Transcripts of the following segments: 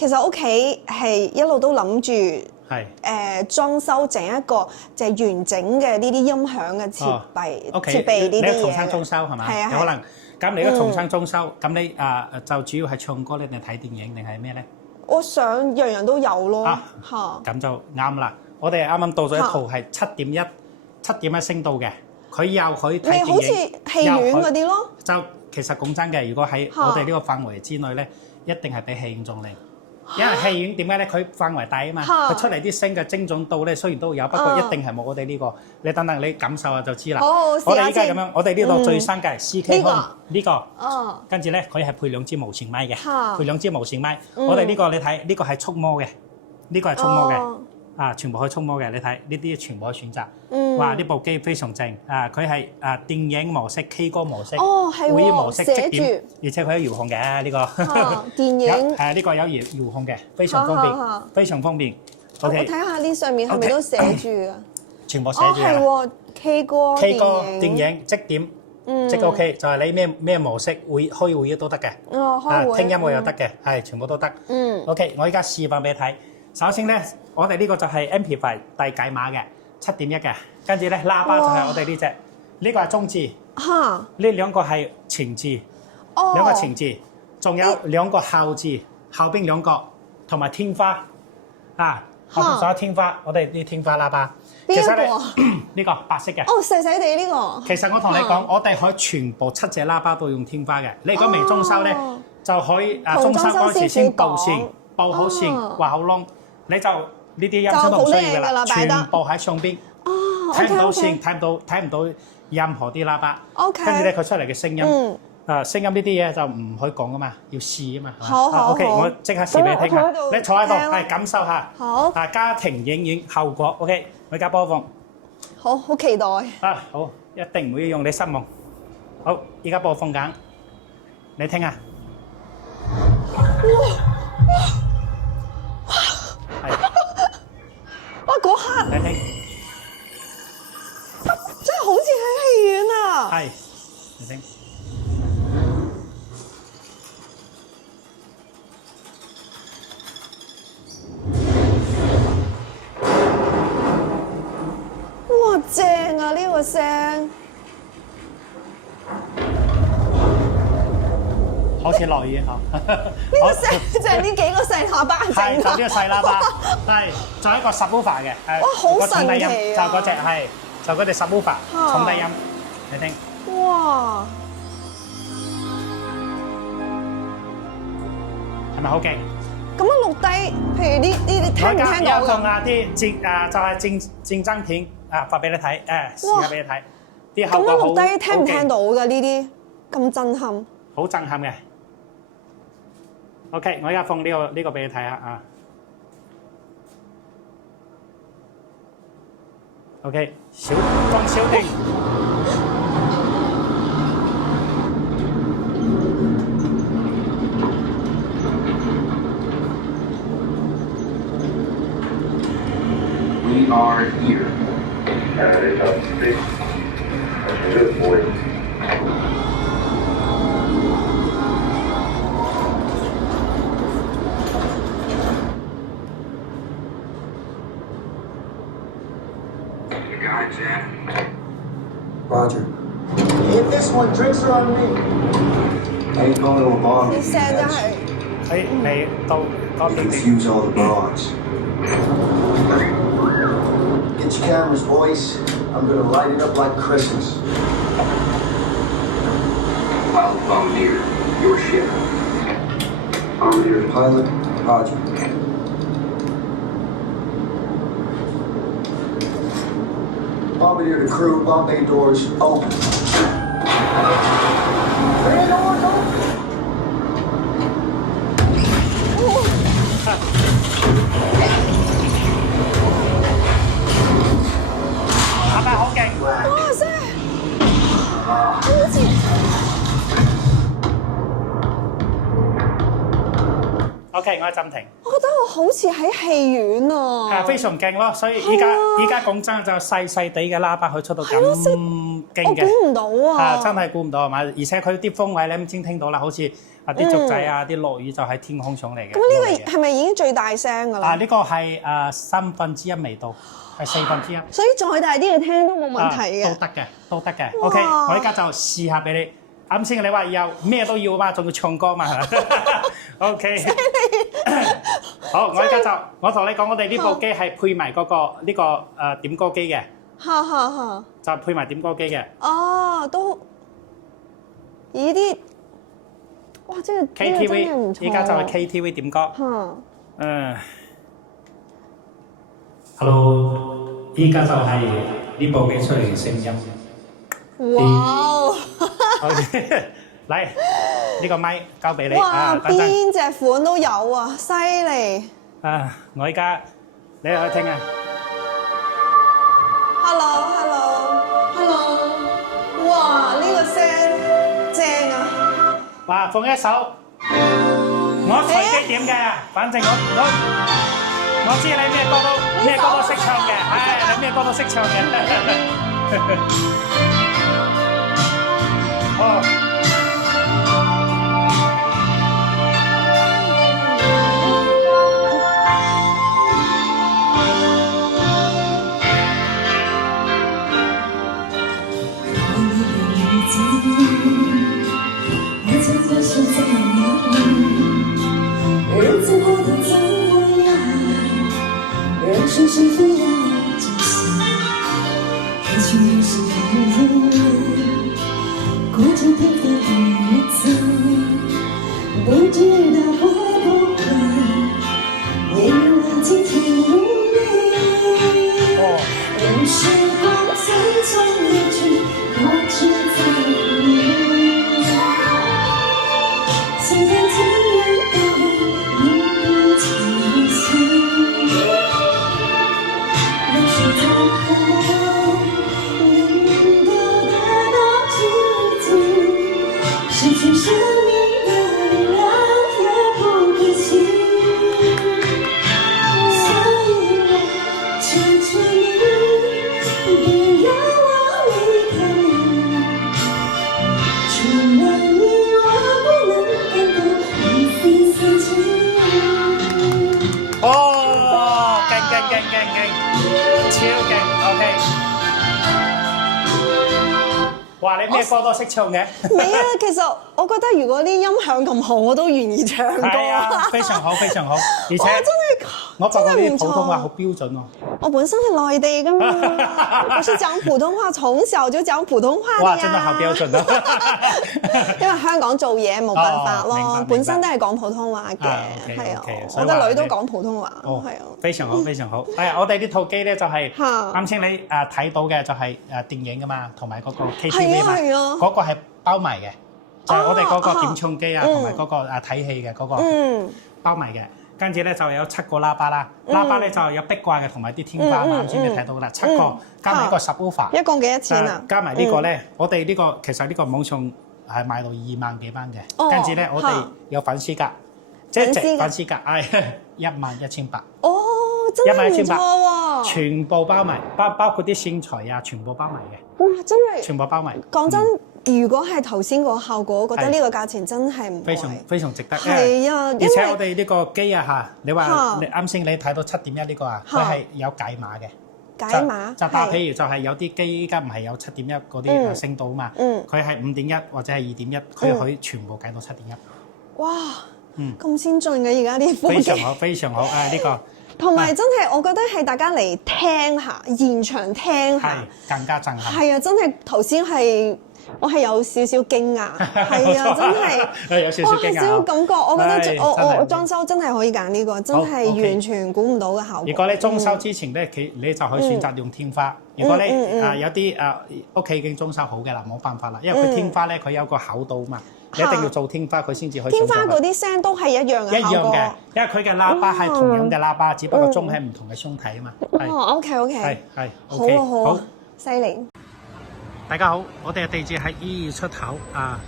其實屋企係一路都諗住係裝修整一個就係完整嘅呢啲音響嘅設備、設備呢啲嘢。你重新裝修係咪？係啊，有可能。咁你而家重新裝修，咁你就主要係唱歌咧，定睇電影定係咩咧？我想樣樣都有咯。嚇，咁就啱啦。我哋啱啱到咗一套係7.1升到嘅，佢又可以睇電影，好似戲院嗰啲咯。就其實講真嘅，如果喺我哋呢個範圍之內咧，一定係比戲院仲靚。因為戲院點解咧？佢範圍大啊嘛，佢出嚟啲聲嘅精準度咧，雖然都有，不過一定係冇我哋呢個。你等等你感受下就知啦。好，我哋依家咁樣，我哋呢度最新嘅 CK Home 呢個，哦，跟住咧佢係配2支無線咪嘅，配2支無線咪。我哋呢個你睇，呢個係觸摸嘅，呢個係觸摸嘅。全部可以觸摸嘅，你睇呢啲全部可以選擇。哇！呢部機非常正佢係電影模式、K 歌模式、會議模式即點，而且佢有遙控嘅呢個。電影呢個有遙控嘅，非常方便，非常方便。我睇下呢上面係咪都寫住啊？全部寫住係喎 K 歌電影即點，即 OK， 就係你咩模式開會議都得嘅。開會聽音樂又得嘅，係全部都得。OK， 我而家示範俾你睇。首先咧，我哋呢個就係 Amplify 遞解碼嘅7.1嘅，跟住咧喇叭就係我哋呢隻，呢個係中置，呢兩個係前置，兩個前置，仲有兩個後置，後邊兩個同埋天花後邊仲有天花，我哋啲天花喇叭。邊一個呢個白色嘅。細細地呢個。其實我同你講，我哋可以全部7隻喇叭都用天花嘅。你如果未裝修咧，就可以裝修嗰陣時先報線，報好線，畫好窿。你就呢啲音箱都唔需要㗎啦，全部喺上邊，睇唔到線，睇唔到任何啲喇叭。跟住咧，佢出嚟嘅聲音，聲音呢啲嘢就唔可以講㗎嘛，要試啊嘛。好 OK， 我即刻試俾你聽下。你坐喺度，係感受下。好。家庭影院後果 OK， 我而家播放。好期待。好，一定唔會讓你失望。好，而家播放緊，你聽下。哇！嗰刻你聽，真係好似喺戲院啊！係，你聽。哇！正啊！呢個聲，好似落雨嚇。呢個聲就係呢幾個細喇叭整㗎。係，就呢個細喇叭，係，仲有一個 subwoofer 嘅，係。哇！好神奇就嗰隻係，就嗰隻 subwoofer 重低音，你聽。哇！係咪好勁？咁樣錄低，譬如呢啲聽唔聽到㗎？有放啲就係戰爭片發俾你睇，試下俾你睇。啲效果好。咁樣錄低聽唔聽到㗎？呢啲咁震撼。好震撼嘅。OK， 我而家放呢個俾你睇下OK， 放小定。We are here. It's up 6. That's good, boy. Roger. If this one, drinks are on me. Ain't going to a bar. 啲聲真係。你到嗰邊。 Confuse all the broads. Get your cameras, boys. I'm gonna light it up like Christmas. Bombardier, your ship. Bombardier pilot, Roger. Bombardier to crew, bomb bay doors open. Bay doors open. 係咪好勁？哇！真係好似〜OK， 我暫停。我覺得我好似喺戲院啊！非常勁咯，所以依家講真就細細地嘅喇叭可以出到咁勁嘅，我估唔到啊！真係估唔到係嘛？而且佢啲風位咧，先聽到啦，好似啲雀仔啊、啲落雨就喺天空上嚟嘅。咁呢個係咪已經最大聲㗎啦？呢個係1/3未到，係1/4。所以再大啲嘅聽都冇問題嘅。都得嘅。OK， 我依家就試下俾你。啱先你話要咩都要嘛，仲要唱歌嘛？OK。好，我同你講，我哋呢部機係配埋嗰個呢個點歌機嘅。就配埋點歌機嘅。哦，都咦啲，哇！即係 KTV， 依家就係 KTV 點歌。Hello， 依家就係呢部機出嚟嘅聲音。哇！嚟呢個咪交俾你。哇！邊隻款都有啊，犀利！我依家你嚟聽啊。Hello， 哇！呢個聲正啊！哇，放一首我隨機點嘅，反正我知你咩歌都識唱嘅，你咩歌都識唱嘅。日子过得怎么样？人生是否要珍惜？爱情也是一人，过着平凡的日子，不知道会不会也有了今天如你。任时光匆匆离去，我只在乎你。虽然天远地远，你不曾心。流水在后，云朵的到尽头，失去生命的力量也不可惜。所以我求求你，别让我离开你。除了你，我不能感到一丝丝情。勁，超勁 ，OK。哇！你咩歌都識唱嘅？未啊，其實我覺得如果啲音響咁好，我都願意唱歌。係啊，非常好，非常好。而且我發覺你普通話好標準喎。我本身係內地㗎嘛，我是講普通話，從小就講普通話嘅呀。哇！真係好標準啊！因為香港做嘢冇辦法咯，本身都係講普通話嘅，係啊，我個女都講普通話，係啊。非常好，非常好。我哋呢套機咧就係啱先你睇到嘅就係電影㗎嘛，同埋嗰個 KTV 嘛，嗰個係包埋嘅，就係我哋嗰個點唱機啊，同埋嗰個睇戲嘅嗰個包埋嘅。跟住咧就有7個喇叭啦，喇叭咧就有壁掛嘅同埋啲天花啱先你睇到啦，7個加埋一個subwoofer，一共幾多錢啊？加埋呢個咧，我哋呢個其實呢個網上係賣到2萬幾蚊嘅，跟住咧我哋有粉絲價，即係值粉絲價係11800。哦，真係唔錯喎！全部包埋，包括啲線材啊，全部包埋嘅。哇，真係全部包埋。講真，如果係頭先個效果，我覺得呢個價錢真係唔貴，非常值得。係啊，而且我哋呢個機啊嚇，你話你啱先你睇到7.1呢個啊，佢係有解碼嘅。解碼就打譬如就係有啲機依家唔係有7.1嗰啲聲道啊嘛，佢係5.1或者係2.1，佢可以全部解到7.1。哇！咁先進嘅而家啲科技。非常好，非常好啊！呢個。同埋真係，我覺得係大家嚟聽下，現場聽下，更加震撼。係啊，真係頭先係我係有少少驚訝，係啊，真係有少少驚訝。少感覺，我覺得我裝修真係可以揀呢個，真係完全估唔到嘅效果。如果你裝修之前咧，你就可以選擇用天花。如果你有啲屋企已經裝修好嘅啦，冇辦法啦，因為佢天花咧佢有個厚度嘛。你一定要做天花，佢先至可以。天花嗰啲聲都係一樣嘅效果。一樣嘅，因為佢嘅喇叭係同樣嘅喇叭，只不過裝喺唔同嘅箱體啊嘛。哦，OK，係，好，犀利。大家好，我哋嘅地址喺22出口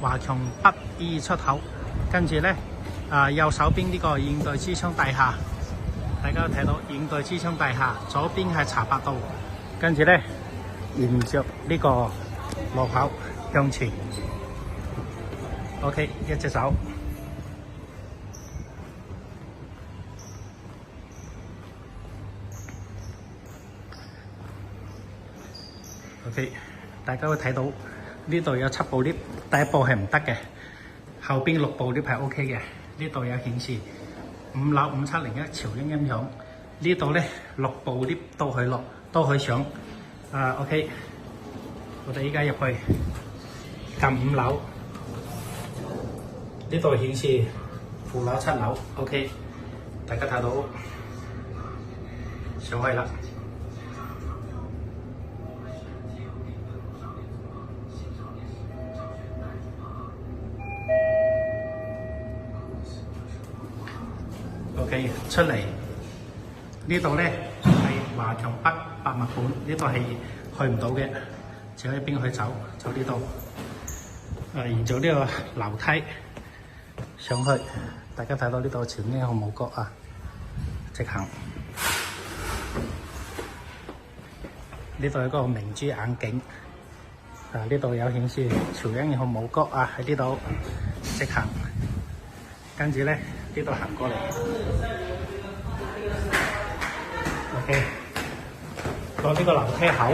華強北22出口，跟住咧右手邊呢個現代之窗大廈，大家都睇到現代之窗大廈，左邊係茶百道，跟住咧沿着呢個路口向前。OK， 一隻手。OK， 大家會睇到呢度有7部 lift， 第一部係唔得嘅，後邊6部 lift 係 OK 嘅。呢度有顯示5樓5701潮音音響，呢度咧6部 lift 都可以落，都可以上。OK， 我哋依家入去撳5樓，呢度顯示負樓7樓 ，OK， 大家睇到上去啦。OK， 出嚟呢度咧係華強北博物館，呢度係去唔到嘅，只可以邊去走呢度。沿住呢個樓梯上去，大家睇到呢度潮音號冇角啊，直行。呢度有個明珠眼鏡，呢度有顯示潮音號冇角啊，喺呢度直行。跟住咧。呢度行過嚟 ，OK， 過呢個樓梯口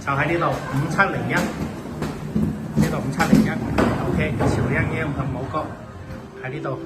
就喺呢度5701，呢度5701 ，OK，潮音音響冇角喺呢度。